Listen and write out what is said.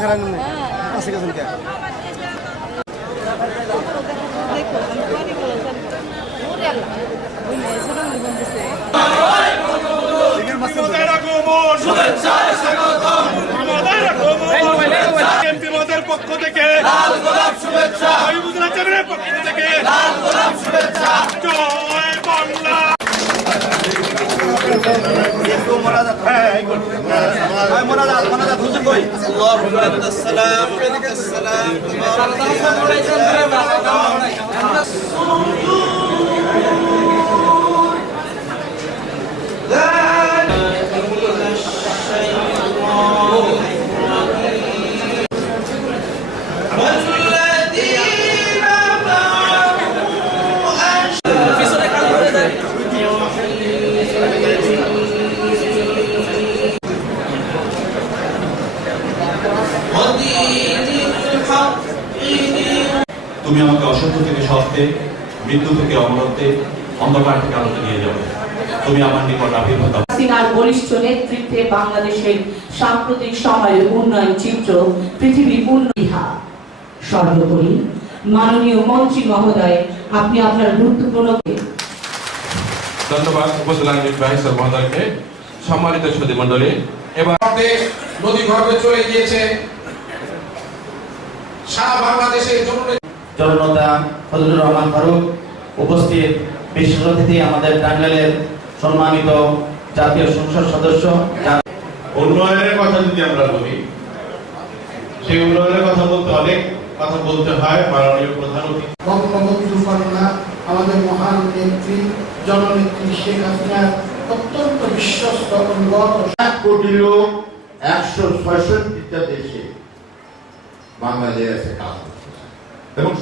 খারাপ নেই আছে গেছেন কে পক্ষ থেকে লাল গোলাপ শুভেচ্ছা পক্ষ থেকে লাল গোলাপ শুভেচ্ছা জয় বাংলা তুমি আমাকে অসত্য থেকে সত্যে, মৃত্যু থেকে অমরত্বে, অন্ধকার থেকে আলোতে নিয়ে যাবে। তুমি আমার নিকট আবির্ভূত। হাসিনার বলিষ্ঠ নেতৃত্বে বাংলাদেশের সাম্প্রতিক সময়ের উন্নয়ন চিত্র পৃথিবীর উন্নয়ন। সর্বোপরি মাননীয় মন্ত্রী মহোদয়, আপনি আপনার গুরুত্বপূর্ণ ধন্যবাদ উপজেলা নির্বাহী মহোদয়কে। সম্মানিত সুধী মণ্ডলী, এবার নদী গর্ভে চলে গিয়েছে সারা বাংলাদেশের জননেতা ফজলুর রহমান ফারুক, উপস্থিত বিশেষ অতিথি আমাদের টাঙ্গাইলের সম্মানিত জাতীয় সংসদ সদস্য। উন্নয়নের কথা যদি আমরা বলি, সেই উন্নয়নের কথা বলতে অনেক কথা বলতে হয়। মাননীয় প্রধান অতিথি বঙ্গবন্ধু কন্যা আমাদের মহান নেত্রী জননেত্রী শেখ হাসিনার অত্যন্ত বিশ্বস্ত অনুগত 1 কোটি লোক 166টা দেশে বাংলাদেশে কাজ করছে এবং